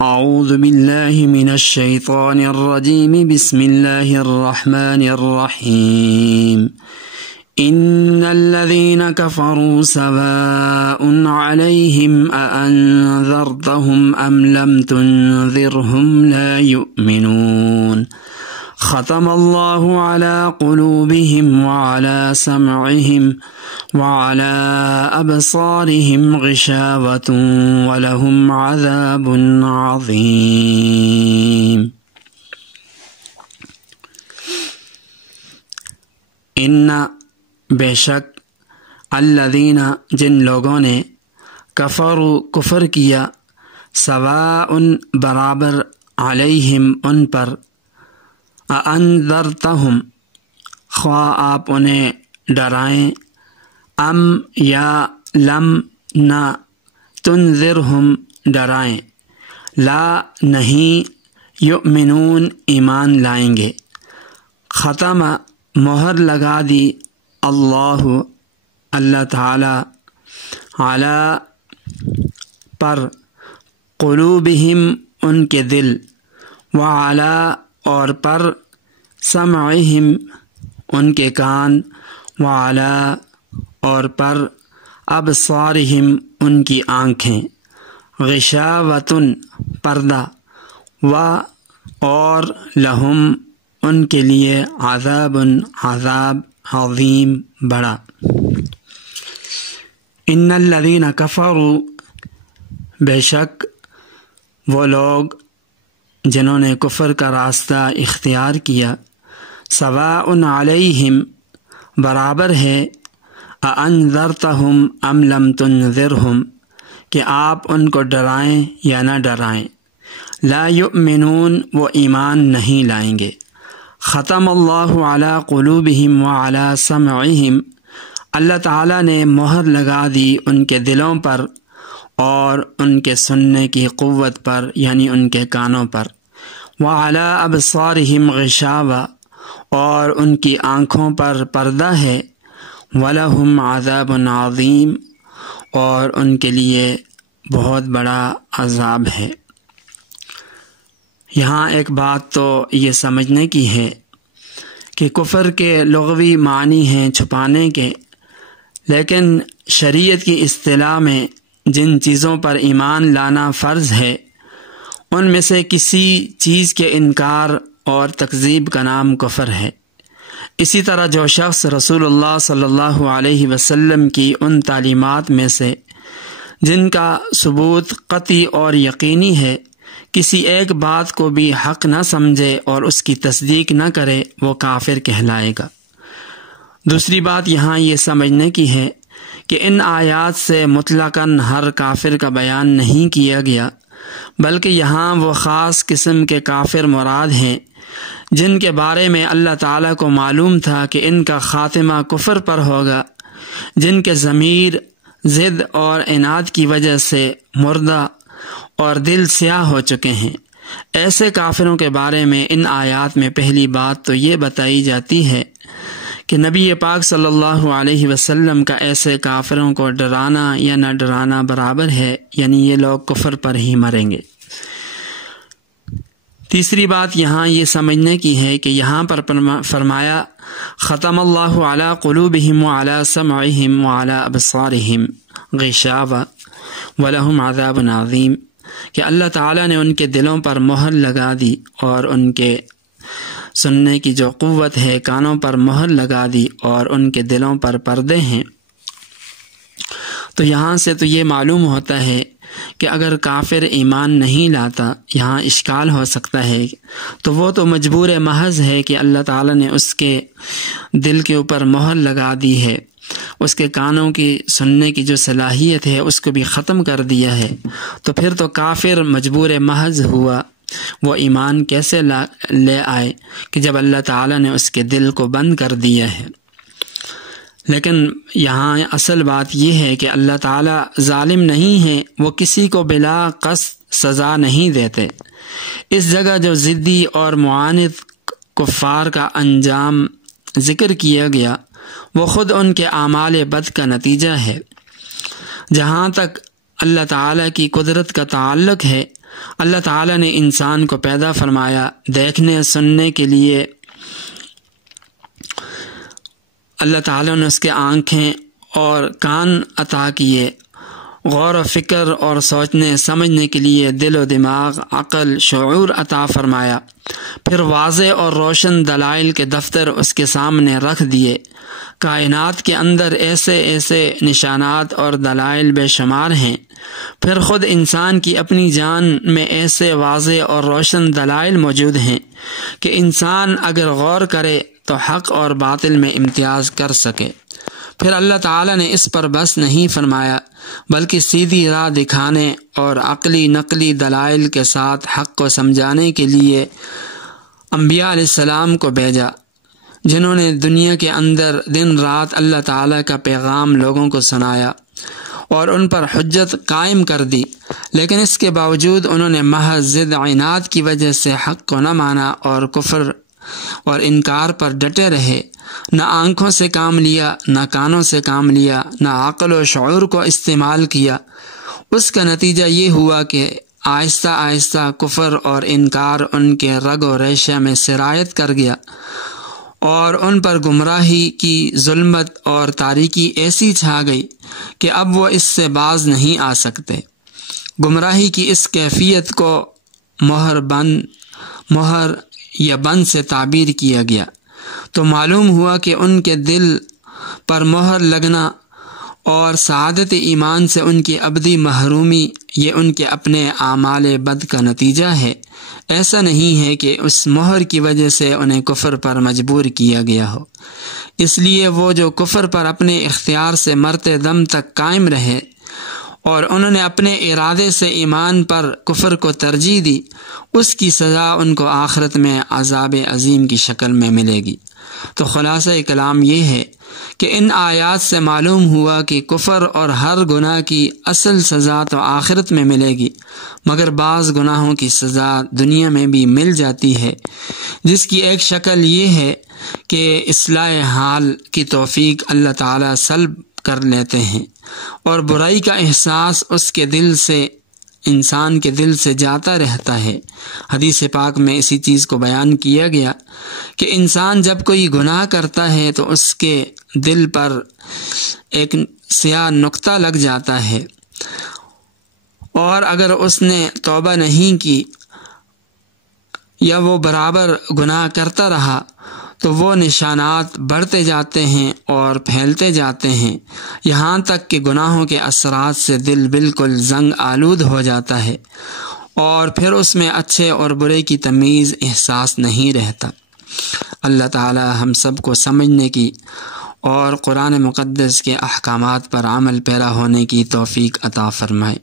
اعوذ باللہ من الشیطان الرجیم بسم اللہ الرحمن الرحیم ان الذین کفروا سواء علیہم اانذرتهم ام لم تنذرهم لا یؤمنون ختم اللہ علی قلوبہم وعلی سمعہم وعلی ابصارہم غشاوۃ ولہم عذاب عظیم۔ ان بے شک الذین جن لوگوں نے کفروا کفر کیا، سواء برابر، علیہم ان پر، اانذرتہم خواہ آپ انہیں ڈرائیں، ام یا لم نہ، تنذرہم ڈرائیں، لا نہیں، یؤمنون ایمان لائیں گے۔ ختم مہر لگا دی اللہ تعالی علی پر، قلوبہم ان کے دل، وعلی اور پر، سمعہم ان کے کان، وعلی اور پر، ابصارہم ان کی آنکھیں، غشاوۃ پردہ، اور لہم ان کے لیے عذاب عذاب عظیم بڑا۔ ان الذین کفروا بے شک وہ لوگ جنہوں نے کفر کا راستہ اختیار کیا، سواء علیہم برابر ہے، اانذرتہم ام لم تنذرہم کہ آپ ان کو ڈرائیں یا نہ ڈرائیں، لا یؤمنون وہ ایمان نہیں لائیں گے۔ ختم اللہ علی قلوبہم وعلی سمعہم اللہ تعالیٰ نے مہر لگا دی ان کے دلوں پر اور ان کے سننے کی قوت پر، یعنی ان کے کانوں پر، وعلی ابصارہم غشاوہ اور ان کی آنکھوں پر پردہ ہے، وَلَهُمْ عَذَابٌ عَظِيمٌ اور ان کے لیے بہت بڑا عذاب ہے۔ یہاں ایک بات تو یہ سمجھنے کی ہے کہ کفر کے لغوی معنی ہیں چھپانے کے، لیکن شریعت کی اصطلاح میں جن چیزوں پر ایمان لانا فرض ہے ان میں سے کسی چیز کے انکار اور تکذیب کا نام کفر ہے۔ اسی طرح جو شخص رسول اللہ صلی اللہ علیہ وسلم کی ان تعلیمات میں سے جن کا ثبوت قطعی اور یقینی ہے کسی ایک بات کو بھی حق نہ سمجھے اور اس کی تصدیق نہ کرے، وہ کافر کہلائے گا۔ دوسری بات یہاں یہ سمجھنے کی ہے کہ ان آیات سے مطلقاً ہر کافر کا بیان نہیں کیا گیا، بلکہ یہاں وہ خاص قسم کے کافر مراد ہیں جن کے بارے میں اللہ تعالیٰ کو معلوم تھا کہ ان کا خاتمہ کفر پر ہوگا، جن کے ضمیر ضد اور عناد کی وجہ سے مردہ اور دل سیاہ ہو چکے ہیں۔ ایسے کافروں کے بارے میں ان آیات میں پہلی بات تو یہ بتائی جاتی ہے کہ نبی پاک صلی اللہ علیہ وسلم کا ایسے کافروں کو ڈرانا یا نہ ڈرانا برابر ہے، یعنی یہ لوگ کفر پر ہی مریں گے۔ تیسری بات یہاں یہ سمجھنے کی ہے کہ یہاں پر فرمایا ختم اللہ علی قلوبہم وعلی سمعہم وعلی ابصارہم غشاوہ ولہم عذاب عظیم، کہ اللہ تعالیٰ نے ان کے دلوں پر مہر لگا دی اور ان کے سننے کی جو قوت ہے کانوں پر مہر لگا دی اور ان کے دلوں پر پردے ہیں۔ تو یہاں سے تو یہ معلوم ہوتا ہے کہ اگر کافر ایمان نہیں لاتا، یہاں اشکال ہو سکتا ہے تو وہ تو مجبور محض ہے کہ اللہ تعالیٰ نے اس کے دل کے اوپر مہر لگا دی ہے، اس کے کانوں کی سننے کی جو صلاحیت ہے اس کو بھی ختم کر دیا ہے، تو پھر تو کافر مجبور محض ہوا، وہ ایمان کیسے لے آئے کہ جب اللہ تعالیٰ نے اس کے دل کو بند کر دیا ہے۔ لیکن یہاں اصل بات یہ ہے کہ اللہ تعالیٰ ظالم نہیں ہے، وہ کسی کو بلا قصد سزا نہیں دیتے۔ اس جگہ جو ضدی اور معاند کفار کا انجام ذکر کیا گیا وہ خود ان کے اعمال بد کا نتیجہ ہے۔ جہاں تک اللہ تعالیٰ کی قدرت کا تعلق ہے اللہ تعالیٰ نے انسان کو پیدا فرمایا دیکھنے سننے کے لیے۔ اللہ تعالیٰ نے اس کے آنکھیں اور کان عطا کیے، غور و فکر اور سوچنے سمجھنے کے لیے دل و دماغ، عقل، شعور عطا فرمایا، پھر واضح اور روشن دلائل کے دفتر اس کے سامنے رکھ دیے۔ کائنات کے اندر ایسے ایسے نشانات اور دلائل بے شمار ہیں، پھر خود انسان کی اپنی جان میں ایسے واضح اور روشن دلائل موجود ہیں کہ انسان اگر غور کرے تو حق اور باطل میں امتیاز کر سکے۔ پھر اللہ تعالیٰ نے اس پر بس نہیں فرمایا، بلکہ سیدھی راہ دکھانے اور عقلی نقلی دلائل کے ساتھ حق کو سمجھانے کے لیے انبیاء علیہ السلام کو بھیجا، جنہوں نے دنیا کے اندر دن رات اللہ تعالیٰ کا پیغام لوگوں کو سنایا اور ان پر حجت قائم کر دی، لیکن اس کے باوجود انہوں نے محض ضد عناد کی وجہ سے حق کو نہ مانا اور کفر اور انکار پر ڈٹے رہے۔ نہ آنکھوں سے کام لیا، نہ کانوں سے کام لیا، نہ عقل و شعور کو استعمال کیا۔ اس کا نتیجہ یہ ہوا کہ آہستہ آہستہ کفر اور انکار ان کے رگ و ریشہ میں سرایت کر گیا، اور ان پر گمراہی کی ظلمت اور تاریکی ایسی چھا گئی کہ اب وہ اس سے باز نہیں آ سکتے۔ گمراہی کی اس کیفیت کو مہر یا بند سے تعبیر کیا گیا، تو معلوم ہوا کہ ان کے دل پر مہر لگنا اور سعادت ایمان سے ان کی ابدی محرومی یہ ان کے اپنے اعمال بد کا نتیجہ ہے۔ ایسا نہیں ہے کہ اس مہر کی وجہ سے انہیں کفر پر مجبور کیا گیا ہو، اس لیے وہ جو کفر پر اپنے اختیار سے مرتے دم تک قائم رہے اور انہوں نے اپنے ارادے سے ایمان پر کفر کو ترجیح دی، اس کی سزا ان کو آخرت میں عذاب عظیم کی شکل میں ملے گی۔ تو خلاصہ کلام یہ ہے کہ ان آیات سے معلوم ہوا کہ کفر اور ہر گناہ کی اصل سزا تو آخرت میں ملے گی، مگر بعض گناہوں کی سزا دنیا میں بھی مل جاتی ہے، جس کی ایک شکل یہ ہے کہ اصلاح حال کی توفیق اللہ تعالیٰ سلب کر لیتے ہیں، اور برائی کا احساس اس کے دل سے انسان کے دل سے جاتا رہتا ہے۔ حدیث پاک میں اسی چیز کو بیان کیا گیا کہ انسان جب کوئی گناہ کرتا ہے تو اس کے دل پر ایک سیاہ نقطہ لگ جاتا ہے، اور اگر اس نے توبہ نہیں کی یا وہ برابر گناہ کرتا رہا تو وہ نشانات بڑھتے جاتے ہیں اور پھیلتے جاتے ہیں، یہاں تک کہ گناہوں کے اثرات سے دل بالکل زنگ آلود ہو جاتا ہے، اور پھر اس میں اچھے اور برے کی تمیز احساس نہیں رہتا۔ اللہ تعالی ہم سب کو سمجھنے کی اور قرآن مقدس کے احکامات پر عمل پیرا ہونے کی توفیق عطا فرمائے۔